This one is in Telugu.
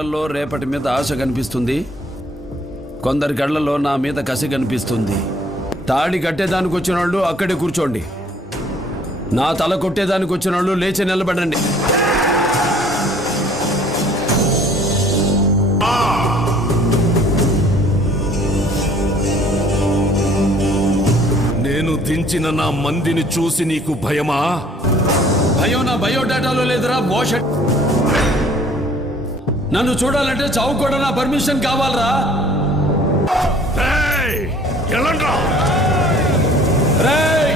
కళ్ళల్లో రేపటి మీద ఆశ కనిపిస్తుంది, కొందరి కళ్ళల్లో నా మీద కసి కనిపిస్తుంది. తాడి కట్టేదానికి వచ్చిన వాళ్ళు అక్కడే కూర్చోండి, నా తల కొట్టేదానికి వచ్చిన వాళ్ళు లేచి నిలబడండి. నేను దించిన నా మందిని చూసి నీకు భయమా? భయం నా బయోడాటాలో లేదురా బోషట్. నన్ను చూడాలంటే చావు కూడా నా పర్మిషన్ కావాలరా. ఎలాండ్రా? రేయ్